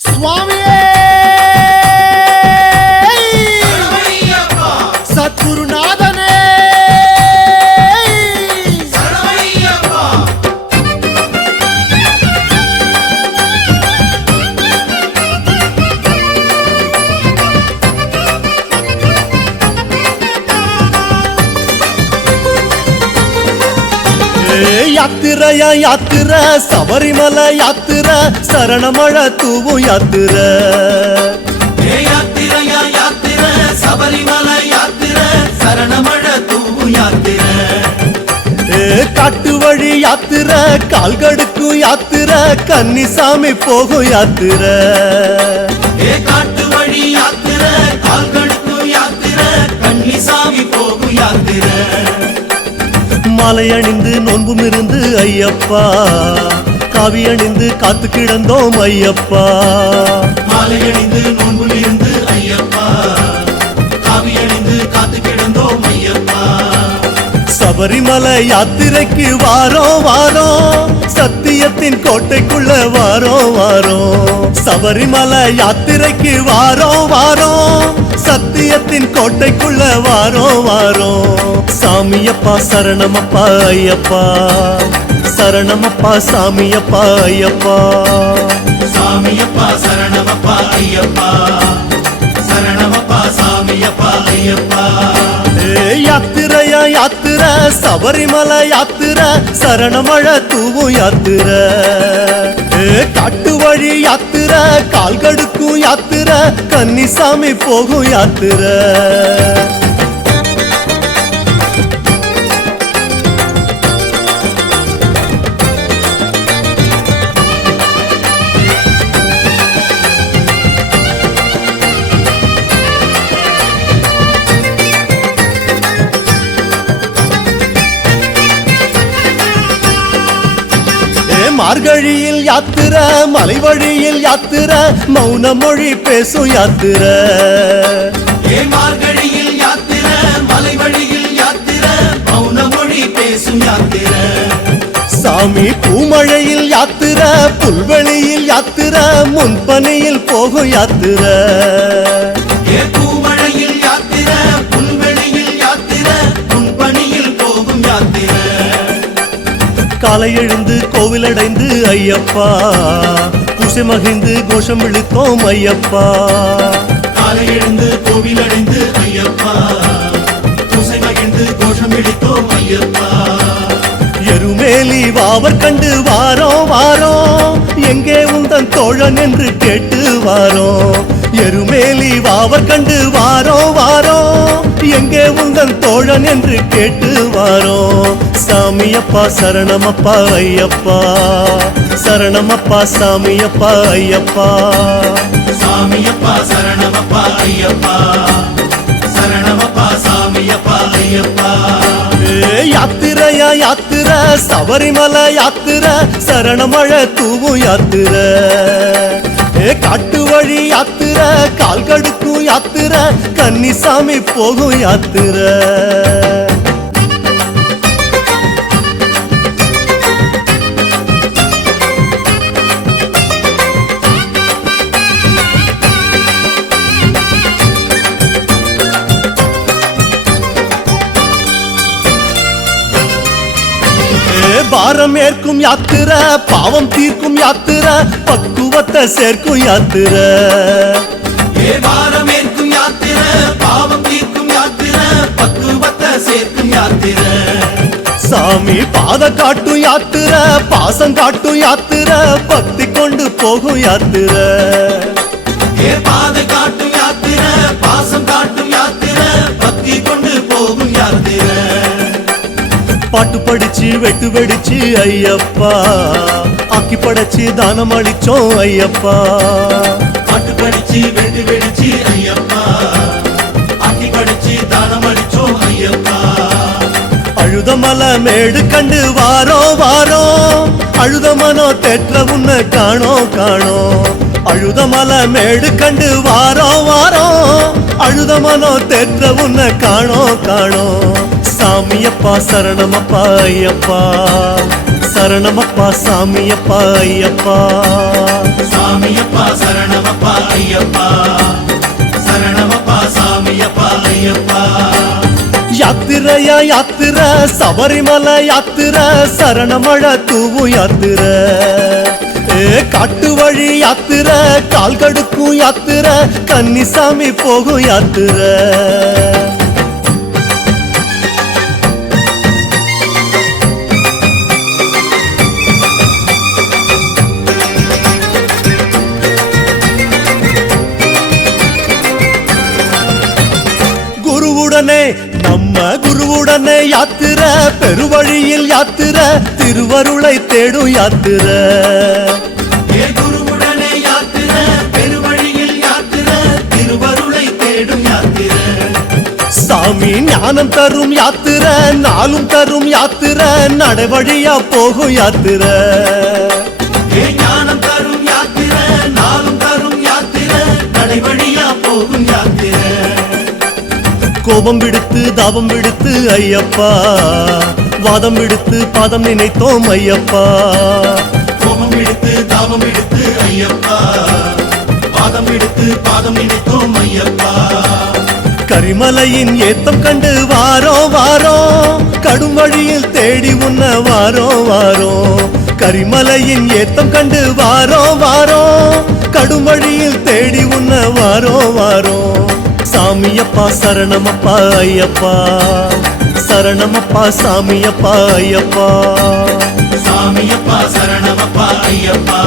சுவாமியே யாத்திர சபரிமல யாத்திர சரணமழ தூவும் யாத்திர. காட்டு வழி யாத்திர கால்கடுக்கும் யாத்திர கன்னிசாமி போகும் யாத்திர. காட்டு வழி யாத்திர கால்கடுக்கும் யாத்திர கன்னிசாமி போகும் யாத்திர. மலை அணிந்து நோன்பும் இருந்து ஐயப்பா. காவி அணிந்து காத்து கிடந்தோம் ஐயப்பா. மாலை அணிந்து நோன்பும் இருந்து ஐயப்பா. காவி அணிந்து காத்து கிடந்தோம் ஐயப்பா. சபரிமலை யாத்திரைக்கு வாரோ வாரோ சத்தியத்தின் கோட்டைக்குள்ள வாரோ வாரோ சபரிமலை யாத்திரைக்கு வாரோ வாரோ சத்தியத்தின் கோட்டைக்குள்ள வாரோ வாரோ. சாமியப்பா சரணமப்பா ஐயப்பா. சரணமப்பா சாமியப்பா ஐயப்பா. சாமியப்பா சரணமப்பா ஐயப்பா. சரணமப்பா சாமியப்பா ஐயப்பா. யாத்திரை யாத்திர சபரிமலை யாத்திர சரணமழ தூவும் யாத்திர. காட்டு வழி யாத்திர கால்கடுக்கும் யாத்திர கன்னிசாமி போகும் யாத்திரை. மார்கழியில் யாத்திர மலை வழியில் யாத்திர மௌன மொழி பேசும் யாத்திர. மார்கழியில் யாத்திர மலை வழியில் யாத்திர மௌன மொழி பேசும் யாத்திர. சாமி பூமழையில் யாத்திர புல்வெளியில் யாத்திர முன்பனியில் போகும் யாத்திர. காலை எழுந்து கோவிலடைந்து ஐயப்பா. குசை மகிழ்ந்து கோஷம் இழுத்தோம் ஐயப்பா. காலை எழுந்து கோவில் அடைந்து ஐயப்பா. குசை மகிழ்ந்து கோஷம் இடித்தோம் ஐயப்பா. எருமேலி வாவர் கண்டு வாரோம் வாரோம். எங்கே உந்தன் தோழன் என்று கேட்டு வாரோம். எருமேலி வாவர் கண்டு வாரோம் வாரோம். எங்கே உந்தன் தோழன் என்று கேட்டு வாரோம் சாமியப்பா சரணமப்பா ஐயப்பா. சரணமப்பா சாமியப்பா ஐயப்பா. சாமியப்பா சரணமப்பா ஐயப்பா. சரணமப்பா சாமியப்பா ஐயப்பா. ஏ யாத்திரையா யாத்திர. சபரிமலை யாத்திர. சரணமழ தூவும் யாத்திர. காட்டு வழி யாத்திர கால் கடுக்கும் யாத்திர கன்னிசாமி போகும் யாத்திர. பாரம் ஏற்கும் யாத்திர பாவம் தீர்க்கும் யாத்திர பக்குவத்தை சேர்க்கும் யாத்திர. ஏ வாரமேற்கும் யாத்திர பாவம் தீர்க்கும் யாத்திர பக்குவத்தை சேர்க்கும் யாத்திர. சாமி பாத காட்டும் யாத்திர பாசம் காட்டும் யாத்திர பக்தி கொண்டு போகும் யாத்திர. ஏ பாதை காட்டும் யாத்திர பாசம் காட்டும் யாத்திர பக்தி கொண்டு போகும் யாத்திர. பாட்டு படிச்சு வெட்டு வெடிச்சு ஐயப்பா. ஆக்கி படைச்சு தானம் அளிச்சோம் ஐயப்பா. பாட்டு படிச்சு வெட்டு வெடிச்சு ஐயப்பா. ஆக்கி படிச்சு தானம் அடிச்சோம் ஐயப்பா. அழுதமல மேடு கண்டு வாரோ வாரோ. அழுத மனோ தெற்ற உன்னை காணோ காணோ. அழுதமல மேடு கண்டு வாரோ வாரோ. அழுத மனோ தெற்ற உன்னை காணோ காணோ. சாமியப்பா சரணமப்பா ஐயப்பா. சரணமப்பா சாமியப்பா ஐயப்பா. சாமியப்பா சரணமப்பா ஐயப்பா. சரணமப்பா சாமியப்பா ஐயப்பா. யாத்திரையா யாத்திர சபரிமலை யாத்திர சரணமழ தூவும் யாத்திர. காட்டு வழி யாத்திர கால் கடுக்கும் யாத்திர கன்னிசாமி போகும் யாத்திரை. குருவுடனே நம்ம குருவுடனே யாத்திர பெருவழியில் யாத்திர திருவருளை தேடும் யாத்திர. சாமி ஞானம் தரும் யாத்திர நாளும் தரும் யாத்திர நடைவழியா போகும் யாத்திர. கோபம் விடுத்து தாபம் விடுத்து ஐயப்பா. வாதம் விடுத்து பாதம் நினைத்தோம் ஐயப்பா. கோபம் எடுத்து தாபம் எடுத்து ஐயப்பா. பாதம் எடுத்து பாதம் நினைத்தோம் ஐயப்பா. கரிமலையின் ஏத்தம் கண்டு வாரோ வாரோ. கடும் வழியில் தேடி உன்ன வாரோ வாரோ. கரிமலையின் ஏத்தம் கண்டு வாரோ வாரோ. கடும் வழியில் தேடி உன்ன வாரோ வாரோ. சாமியப்பா சரணமப்பா ஐயப்பா. சரணமப்பா சாமியப்பா ஐயப்பா. சாமியப்பா சரணமப்பா ஐயப்பா.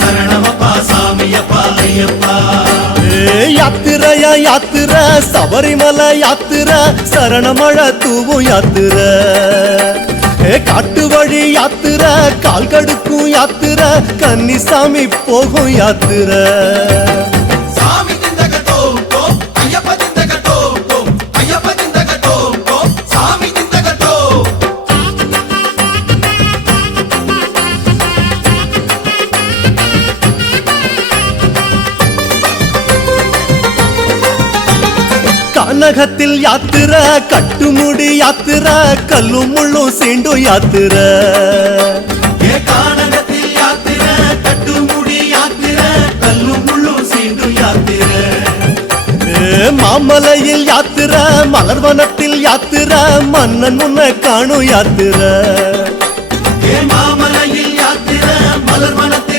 சரணமப்பா சாமியப்பா ஐயப்பா. ஏ யாத்திரையா யாத்திர சபரிமலை யாத்திர சரணமழ தூவும் யாத்திர. காட்டு வழி யாத்திர கால் கடுக்கும் யாத்திர கன்னிசாமி போகும் யாத்திர. கனகத்தில் யாத்திர கட்டுமுடி யாத்திர கல்லும் முள்ளும் சீண்டும் யாத்திர. மாமலையில் யாத்திர மலர்வனத்தில் யாத்திர மன்னன் முன்ன காணும் யாத்திர. மாமலையில் யாத்திர மலர்வனத்தில்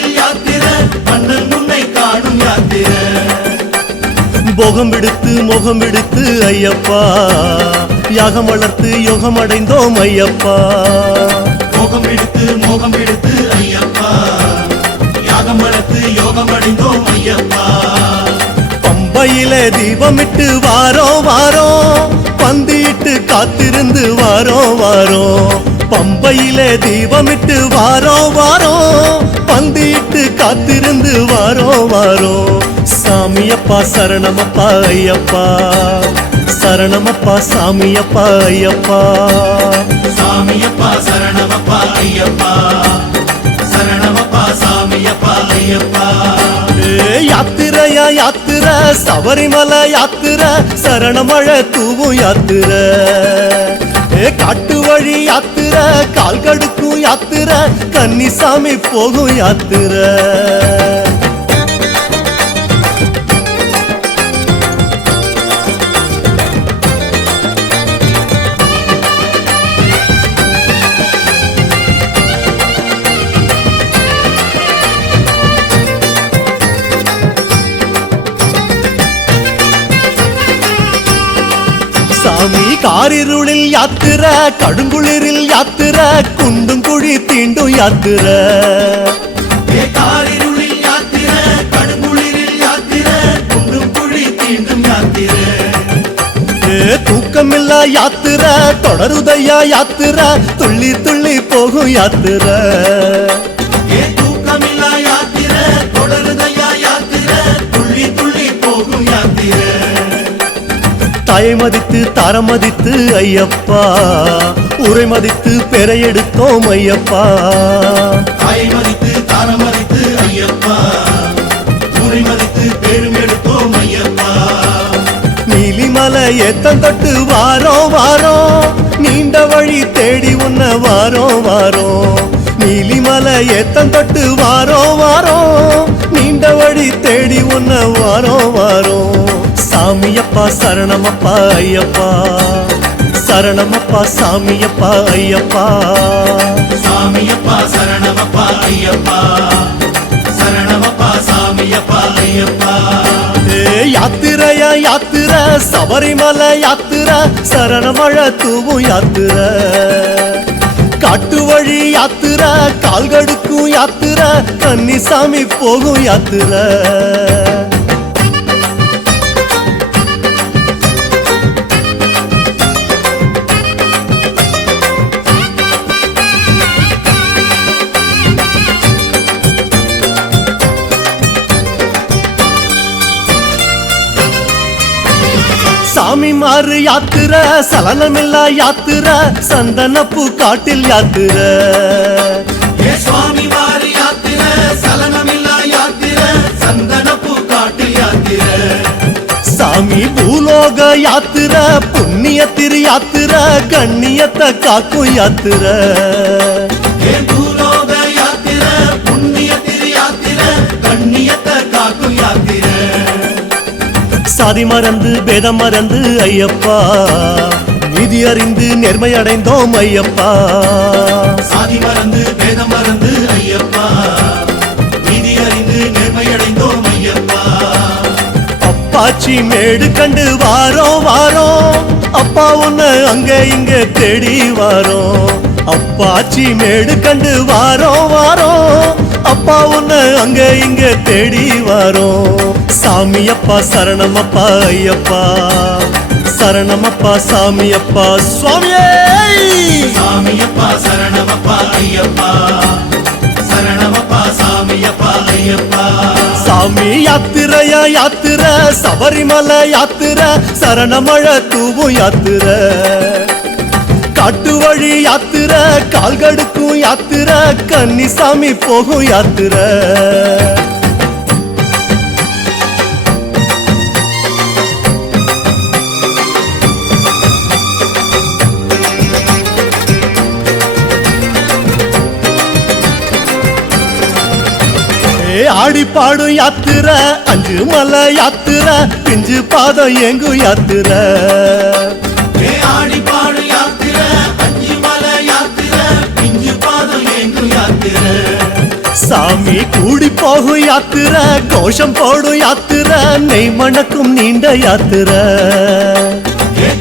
போகம் விடுத்து முகம் விடுத்து ஐயப்பா. யாகம் வளர்த்து யோகம் அடைந்தோம் ஐயப்பா. மோகம் எடுத்து மோகம் எடுத்து ஐயப்பா. யாகம் வளர்த்து யோகம் அடைந்தோம் ஐயப்பா. பம்பையிலே தீபமிட்டு வாரோ வாரோ பந்தியிட்டு காத்திருந்து வாரோ வாரோ பம்பையிலே தீபமிட்டு வாரோ வாரோ பந்தியிட்டு காத்திருந்து வாரோ வாரோ சாமியப்பா சரணமப்பா ஐயப்பா. சரணமப்பா சாமியப்பா ஐயப்பா. சாமியப்பா சரணமப்பா ஐயப்பா. சரணமப்பா சாமியப்பா ஐயப்பா. யாத்திரையா யாத்திர சபரிமலை யாத்திர. சரணமழ தூவும் யாத்திர. காட்டு வழி யாத்திர. கால் கடுக்கும் யாத்திர. கன்னிசாமி போகும் யாத்திர. யாத்திர கடுங்குளிரில் யாத்திர குண்டும் குழி தீண்டும் யாத்திர தூக்கமில்லா யாத்திர தொடருதையா யாத்திர துள்ளி துள்ளி போகும் யாத்திர தாயை மதித்து தாரம் மதித்து ஐயப்பா. உரை மதித்து பெறை எடுத்தோம் ஐயப்பா. தாயை மதித்து தாரம் மதித்து ஐயப்பா. ஊரை மதித்து பெரும் எடுத்தோம் ஐயப்பா. நீலிமலை ஏத்தம் தொட்டு வாரோ வாரோ. நீண்ட வழி தேடி உன்ன வாரோ வாரோ. நீலிமலை ஏத்தம் தொட்டு வாரோ வாரோ. நீண்ட வழி தேடி உன்ன வாரோ வாரோ. சாமியப்பா சரணமப்பா ஐயப்பா. சரணமப்பா சாமியப்பா ஐயப்பா. சாமியப்பா சரணமப்பா ஐயப்பா. சரணமப்பா சாமியப்பா ஐயப்பா. ஏ யாத்திரையா யாத்திர. சபரிமலை யாத்திர. சரணமழ தூவும் யாத்திர. காட்டு வழி யாத்திர. கால்கடுக்கும் யாத்திர. கன்னிசாமி போகும் யாத்திர. சாமி மாறு யாத்திர சலனமில்லா யாத்திர சந்தனப்பூ காட்டில் யாத்திர சுவாமி வாரி யாத்திர சலனமில்லா யாத்திர சந்தனப்பூ காட்டு யாத்திர சாமி பூலோக யாத்திர புண்ணிய திரு யாத்திர கண்ணியத்தை காக்கும் யாத்திர சாதி மறந்து பேதம் மறந்து ஐயப்பா. நீதி அறிந்து நேர்மை அடைந்தோம் ஐயப்பா. சாதி மறந்து வேதம் மறந்து ஐயப்பா. நீதி அறிந்து நேர்மையடைந்தோம் ஐயப்பா. அப்பாச்சி மேடு கண்டு வாரோம் வாரோம். அப்பா உன்னை அங்க இங்க தேடி வாரோம். அப்பாச்சி மேடு கண்டு வாரோம் வாரோம். அப்பா உன்னை அங்க இங்க தேடி வாரோம். சாமியப்பா சரணமப்பா ஐயப்பா. சரணமப்பா சாமியப்பா சுவாமியே! சாமியப்பா சரணமப்பா ஐயப்பா. சரணமப்பா சாமியப்பா ஐயப்பா. சாமி யாத்திரையா யாத்திர சபரிமலை யாத்திர சரணமழ தூவும் யாத்திர. காட்டு வழி யாத்திர கால்கடுக்கும் யாத்திர கன்னிசாமி போகும் யாத்திர. ஏ ஆடி பாடும் யாத்திர அஞ்சு மலை யாத்திர பிஞ்சு பாதம் எங்கும் யாத்திரை. சாமி கூடி போகும் யாத்திர கோஷம் போடும் யாத்திர நெய் மணக்கும் நீண்ட யாத்திர.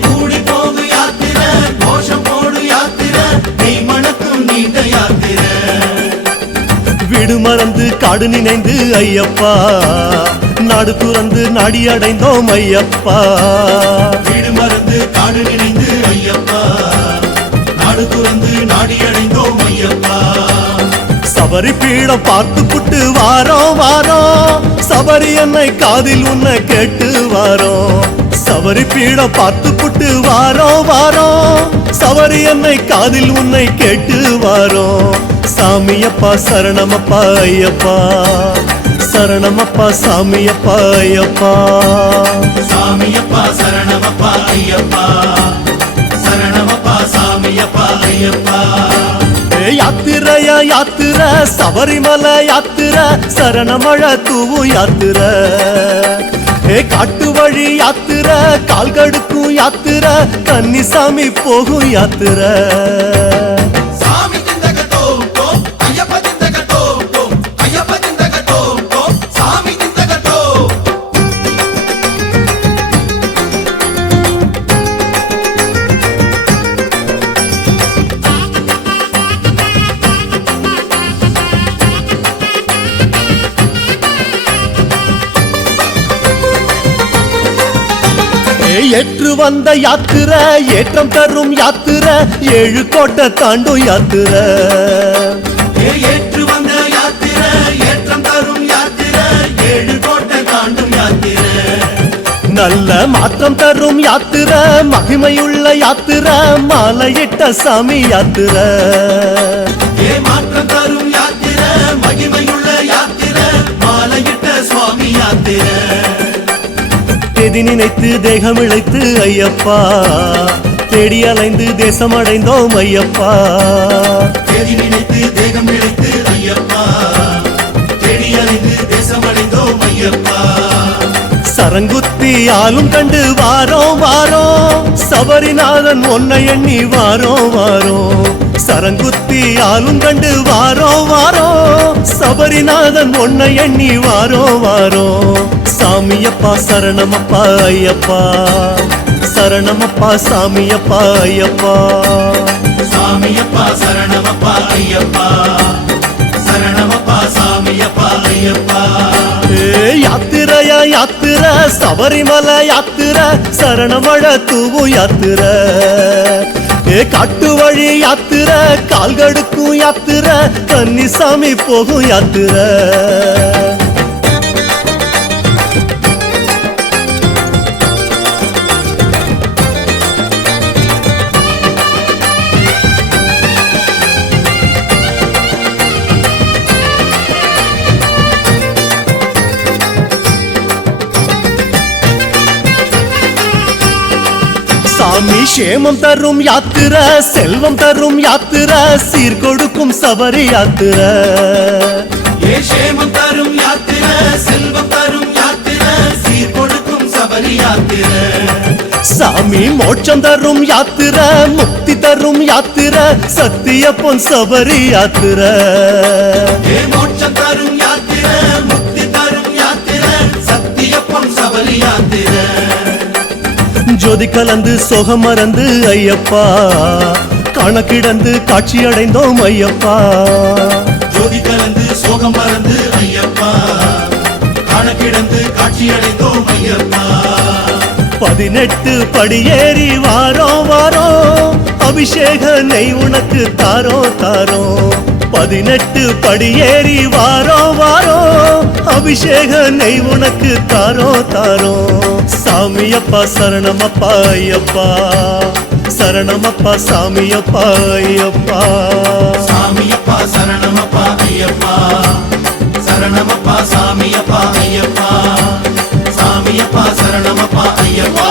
கூடி போகு யாத்திர கோஷம் போடு யாத்திர நீ மணக்கும் நீண்ட யாத்திர. வீடு மறந்து காடு நினைந்து ஐயப்பா. நாடு துறந்து நாடி அடைந்தோம் ஐயப்பா. சபரி பீடம் பார்த்து புட்டு வாரோ வாரோம். சபரி என்னை காதில் உன்னை கேட்டு வாரோ சபரி பீடம் பார்த்து புட்டு வாரோ வாரோம். சபரி என்னை காதில் உன்னை கேட்டு வாரோ சாமியப்பா சரணமப்பா ஐயப்பா. சரணமப்பா சாமியப்பா ஐயப்பா. சாமியப்பா சரணமப்பா ஐயப்பா. சரணமப்பா சாமியப்பா ஐயப்பா. ஏ யாத்திர சபரிமலை யாத்திர சரணமழ தூவும் யாத்திர. ஏ காட்டு வழி யாத்திர கால்கடுக்கும் யாத்திர கன்னிசாமி போகும் யாத்திரை. ஏற்று வந்த யாத்திர ஏற்றம் தரும் யாத்திர ஏழு கோட்டை தாண்டும் யாத்திர. ஏற்று வந்த யாத்திர ஏற்றம் தரும் யாத்திர ஏழு கோட்டை தாண்டும் யாத்திர. நல்ல மாற்றம் தரும் யாத்திர மகிமையுள்ள யாத்திர மாலையிட்ட சாமி யாத்திர. ஏ மாற்றம் தரும் யாத்திர மகிமையுள்ள யாத்திர மாலையிட்ட சுவாமி யாத்திர. தேதி நினைத்து தேகம் இழைத்து ஐயப்பா. தேடி அலைந்து தேசம் அடைந்தோம் ஐயப்பா. தேதி நினைத்து தேகம் நினைத்து ஐயப்பா. தேடி அலைந்து தேசமடைந்தோம் ஐயப்பா. சரங்குத்தி ஆளும் கண்டு வாரோம் வாரோம். சபரிநாதன் ஒன்னை எண்ணி வாரோம் வாரோம். சரங்குத்தி ஆளும் கண்டு வாரோம் வாரோம். சபரிநாதன் ஒன்னை எண்ணி வாரோம் வாரோம். சாமியப்பா சரணமப்பா ஐயப்பா. சரணமப்பா சாமியப்பா ஐயப்பா. சாமியப்பா சரணமப்பா ஐயப்பா. சரணமப்பா சாமியப்பா ஐயப்பா. யாத்திரையா யாத்திர. சபரிமல யாத்திர. சரணமழ தூவும் யாத்திர. ஏ காட்டு வழி யாத்திர. கால்கடுக்கும் யாத்திர. கன்னிசாமி போகும் யாத்திர. சேமம் தரும் யாத்திர செல்வம் தரும் யாத்திர சீர்கொடுக்கும் சபரி யாத்திர. ஏ சேமம் தரும் யாத்திர செல்வம் தரும் யாத்திர சீர் கொடுக்கும் சபரி யாத்திர. சாமி மோட்சம் தரும் யாத்திர முக்தி தரும் யாத்திர சத்திய பொன் சபரி யாத்திர. ஜோதி கலந்து சொகம் மறந்து ஐயப்பா. கணக்கிடந்து காட்சி அடைந்தோம் ஐயப்பா. ஜோதி கலந்து சோகம் மறந்து ஐயப்பா. காணக்கிடந்து காட்சியடைந்தோம் ஐயப்பா. பதினெட்டு படியேறி வாரோம் வாரோம். அபிஷேக நெய் உனக்கு தாரோ தாரோ பதினெட்டு படியேறி வாரோ வாரோ அபிஷேக நெய் உனக்கு தாரோ தாரோ. சாமியப்பா சரணமப்பா ஐயப்பா. சரணமப்பா சாமியப்பா ஐயப்பா. சாமியப்பா சரணமப்பா ஐயப்பா. சரணமப்பா சாமியப்பா ஐயப்பா. சாமியப்பா சரணமப்பா ஐயப்பா.